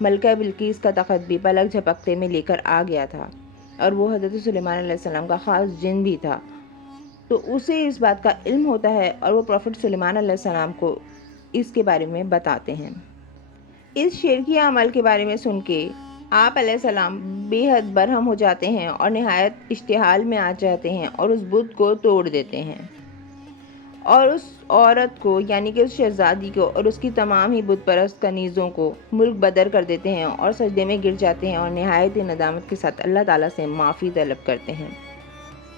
ملکہ بلقیس کا تخت بھی پلک جھپکتے میں لے کر آ گیا تھا، اور وہ حضرت سلیمان علیہ السلام کا خاص جن بھی تھا، تو اسے اس بات کا علم ہوتا ہے اور وہ پروفٹ سلیمان علیہ السلام کو اس کے بارے میں بتاتے ہیں۔ اس شرکی عمل کے بارے میں سن کے آپ علیہ السلام بے حد برہم ہو جاتے ہیں اور نہایت اشتعال میں آ جاتے ہیں اور اس بت کو توڑ دیتے ہیں، اور اس عورت کو یعنی کہ اس شہزادی کو اور اس کی تمام ہی بت پرست کنیزوں کو ملک بدر کر دیتے ہیں اور سجدے میں گر جاتے ہیں اور نہایت ہی ندامت کے ساتھ اللہ تعالیٰ سے معافی طلب کرتے ہیں۔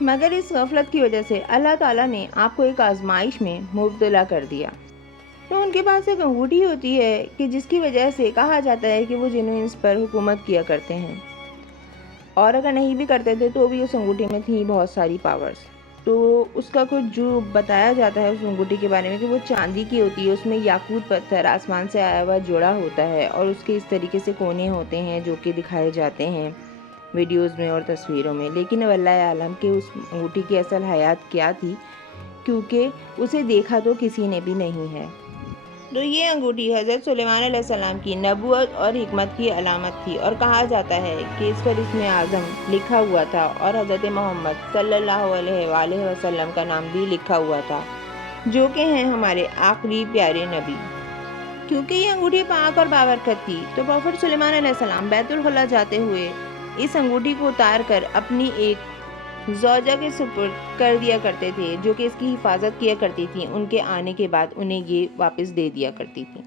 مگر اس غفلت کی وجہ سے اللہ تعالیٰ نے آپ کو ایک آزمائش میں مبتلا کر دیا۔ تو ان کے پاس ایک انگوٹھی ہوتی ہے کہ جس کی وجہ سے کہا جاتا ہے کہ وہ جنوں انس پر حکومت کیا کرتے ہیں، اور اگر نہیں بھی کرتے تھے تو بھی اس انگوٹھی میں تھی بہت ساری پاورز۔ تو اس کا کچھ جو بتایا جاتا ہے اس انگوٹھی کے بارے میں کہ وہ چاندی کی ہوتی ہے، اس میں یاقوت پتھر آسمان سے آیا ہوا جوڑا ہوتا ہے، اور اس کے اس طریقے سے کونے ہوتے ہیں جو کہ دکھائے جاتے ہیں ویڈیوز میں اور تصویروں میں، لیکن واللہ عالم کہ اس انگوٹھی کی اصل حیات کیا تھی، کیونکہ اسے دیکھا تو کسی نے بھی نہیں ہے۔ تو یہ انگوٹھی حضرت سلیمان علیہ السلام کی نبوت اور حکمت کی علامت تھی، اور کہا جاتا ہے کہ اس پر اسم اعظم لکھا ہوا تھا اور حضرت محمد صلی اللہ علیہ وآلہ وسلم کا نام بھی لکھا ہوا تھا، جو کہ ہیں ہمارے آخری پیارے نبی۔ کیونکہ یہ انگوٹھی پاک اور بابرکت تھی، تو پروفٹ سلیمان علیہ السلام بیت الخلا جاتے ہوئے اس انگوٹھی کو اتار کر اپنی ایک زوجہ کے سپرد کر دیا کرتے تھے، جو کہ اس کی حفاظت کیا کرتی تھی۔ ان کے آنے کے بعد انہیں یہ واپس دے دیا کرتی تھی۔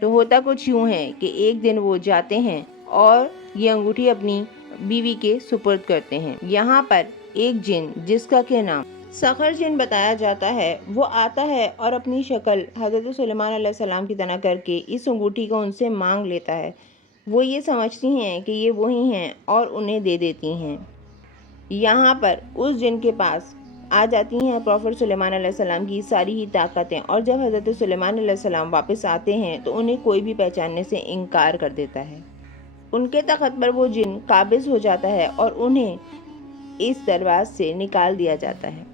تو ہوتا کچھ یوں ہے کہ ایک دن وہ جاتے ہیں اور یہ انگوٹھی اپنی بیوی کے سپرد کرتے ہیں۔ یہاں پر ایک جن جس کا کہ نام سخر جن بتایا جاتا ہے، وہ آتا ہے اور اپنی شکل حضرت سلیمان علیہ السلام کی طرح کر کے اس انگوٹھی کو ان سے مانگ لیتا ہے۔ وہ یہ سمجھتی ہیں کہ یہ وہی ہیں اور انہیں دے دیتی ہیں۔ یہاں پر اس جن کے پاس آ جاتی ہیں پروفٹ سلیمان علیہ السلام کی ساری ہی طاقتیں، اور جب حضرت سلیمان علیہ السلام واپس آتے ہیں تو انہیں کوئی بھی پہچاننے سے انکار کر دیتا ہے۔ ان کے تخت پر وہ جن قابض ہو جاتا ہے اور انہیں اس دربار سے نکال دیا جاتا ہے۔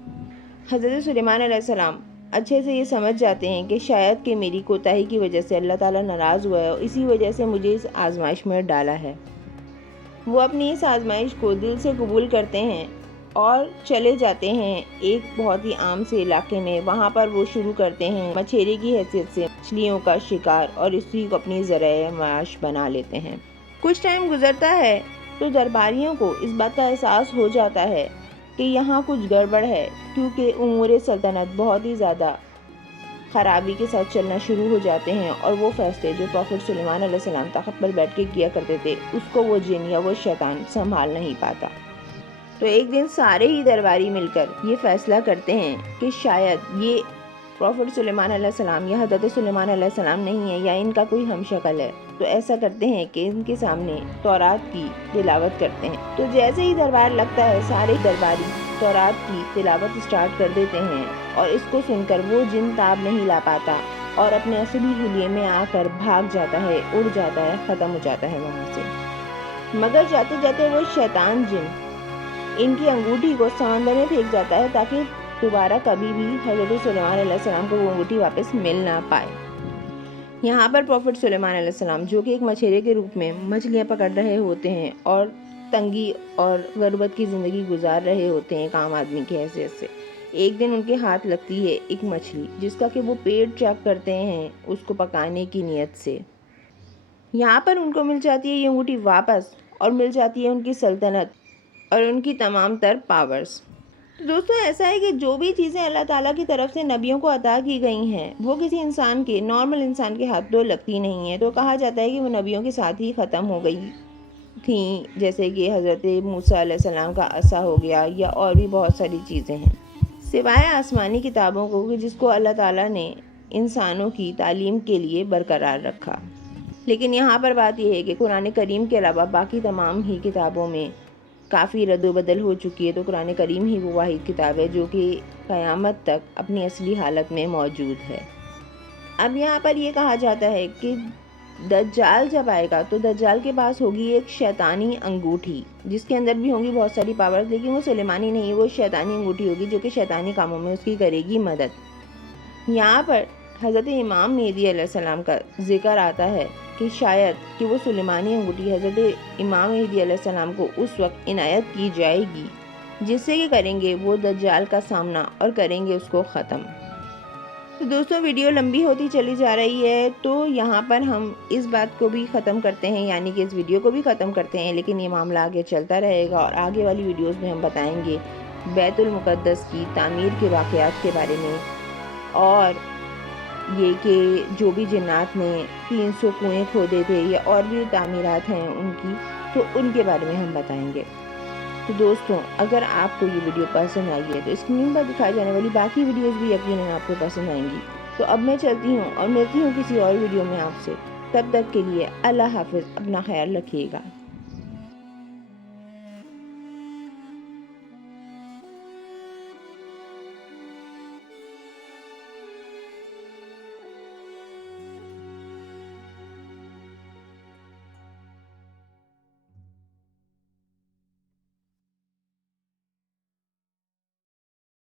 حضرت سلیمان علیہ السلام اچھے سے یہ سمجھ جاتے ہیں کہ شاید کہ میری کوتاہی کی وجہ سے اللہ تعالیٰ ناراض ہوا ہے اور اسی وجہ سے مجھے اس آزمائش میں ڈالا ہے۔ وہ اپنی اس آزمائش کو دل سے قبول کرتے ہیں اور چلے جاتے ہیں ایک بہت ہی عام سے علاقے میں۔ وہاں پر وہ شروع کرتے ہیں مچھیرے کی حیثیت سے مچھلیوں کا شکار، اور اسی کو اپنی ذریعہ معاش بنا لیتے ہیں۔ کچھ ٹائم گزرتا ہے تو درباریوں کو اس بات کا احساس ہو جاتا ہے کہ یہاں کچھ گڑبڑ ہے، کیونکہ امور سلطنت بہت ہی زیادہ خرابی کے ساتھ چلنا شروع ہو جاتے ہیں، اور وہ فیصلے جو پروفٹ سلیمان علیہ السلام تخت پر بیٹھ کے کیا کرتے تھے اس کو وہ جن یا وہ شیطان سنبھال نہیں پاتا۔ تو ایک دن سارے ہی درباری مل کر یہ فیصلہ کرتے ہیں کہ شاید یہ پروفٹ سلیمان علیہ السلام یا حضرت سلیمان علیہ السلام نہیں ہے، یا ان کا کوئی ہم شکل ہے۔ تو ایسا کرتے ہیں کہ ان کے سامنے تورات کی تلاوت کرتے ہیں۔ تو جیسے ہی دربار لگتا ہے سارے درباری تورات کی تلاوت سٹارٹ کر دیتے ہیں، اور اس کو سن کر وہ جن تاب نہیں لا پاتا اور اپنے اصلی حلیے میں آ کر بھاگ جاتا ہے، اڑ جاتا ہے، ختم ہو جاتا ہے وہاں سے۔ مگر جاتے جاتے وہ شیطان جن ان کی انگوٹھی کو سمندر میں پھینک جاتا ہے تاکہ دوبارہ کبھی بھی حضرت سلیمان علیہ السلام کو وہ انگوٹھی واپس مل نہ پائے۔ یہاں پر پروفٹ سلیمان علیہ السلام جو کہ ایک مچھیرے کے روپ میں مچھلیاں پکڑ رہے ہوتے ہیں اور تنگی اور غربت کی زندگی گزار رہے ہوتے ہیں ایک عام آدمی کی حیثیت سے، ایک دن ان کے ہاتھ لگتی ہے ایک مچھلی جس کا کہ وہ پیٹ چیک کرتے ہیں اس کو پکانے کی نیت سے۔ یہاں پر ان کو مل جاتی ہے یہ انگوٹھی واپس، اور مل جاتی ہے ان کی سلطنت اور ان کی تمام تر پاورز۔ تو دوستو ایسا ہے کہ جو بھی چیزیں اللہ تعالیٰ کی طرف سے نبیوں کو عطا کی گئی ہیں وہ کسی انسان کے نارمل انسان کے ہاتھ تو لگتی نہیں ہیں، تو کہا جاتا ہے کہ وہ نبیوں کے ساتھ ہی ختم ہو گئی تھیں، جیسے کہ حضرت موسیٰ علیہ السلام کا عصا ہو گیا، یا اور بھی بہت ساری چیزیں ہیں سوائے آسمانی کتابوں کو جس کو اللہ تعالیٰ نے انسانوں کی تعلیم کے لیے برقرار رکھا۔ لیکن یہاں پر بات یہ ہے کہ قرآن کریم کے علاوہ باقی تمام ہی کتابوں میں کافی رد و بدل ہو چکی ہے، تو قرآن کریم ہی وہ واحد کتاب ہے جو کہ قیامت تک اپنی اصلی حالت میں موجود ہے۔ اب یہاں پر یہ کہا جاتا ہے کہ دجال جب آئے گا تو دجال کے پاس ہوگی ایک شیطانی انگوٹھی جس کے اندر بھی ہوں گی بہت ساری پاورز، لیکن وہ سلیمانی نہیں، وہ شیطانی انگوٹھی ہوگی جو کہ شیطانی کاموں میں اس کی کرے گی مدد۔ یہاں پر حضرت امام مہدی علیہ السلام کا ذکر آتا ہے کہ شاید کہ وہ سلیمانی انگوٹھی حضرت امام مہدی علیہ السلام کو اس وقت عنایت کی جائے گی جس سے کہ کریں گے وہ دجال کا سامنا اور کریں گے اس کو ختم۔ تو دوستوں ویڈیو لمبی ہوتی چلی جا رہی ہے، تو یہاں پر ہم اس بات کو بھی ختم کرتے ہیں، یعنی کہ اس ویڈیو کو بھی ختم کرتے ہیں، لیکن یہ معاملہ آگے چلتا رہے گا اور آگے والی ویڈیوز میں ہم بتائیں گے بیت المقدس کی تعمیر کے واقعات کے بارے میں، اور یہ کہ جو بھی جنات نے 300 کنویں کھودے تھے یا اور بھی تعمیرات ہیں ان کی، تو ان کے بارے میں ہم بتائیں گے۔ تو دوستوں اگر آپ کو یہ ویڈیو پسند آئی ہے تو اسکرین پر دکھائی جانے والی باقی ویڈیوز بھی یقیناً آپ کو پسند آئیں گی۔ تو اب میں چلتی ہوں اور ملتی ہوں کسی اور ویڈیو میں آپ سے، تب تک کے لیے اللہ حافظ، اپنا خیال رکھیے گا۔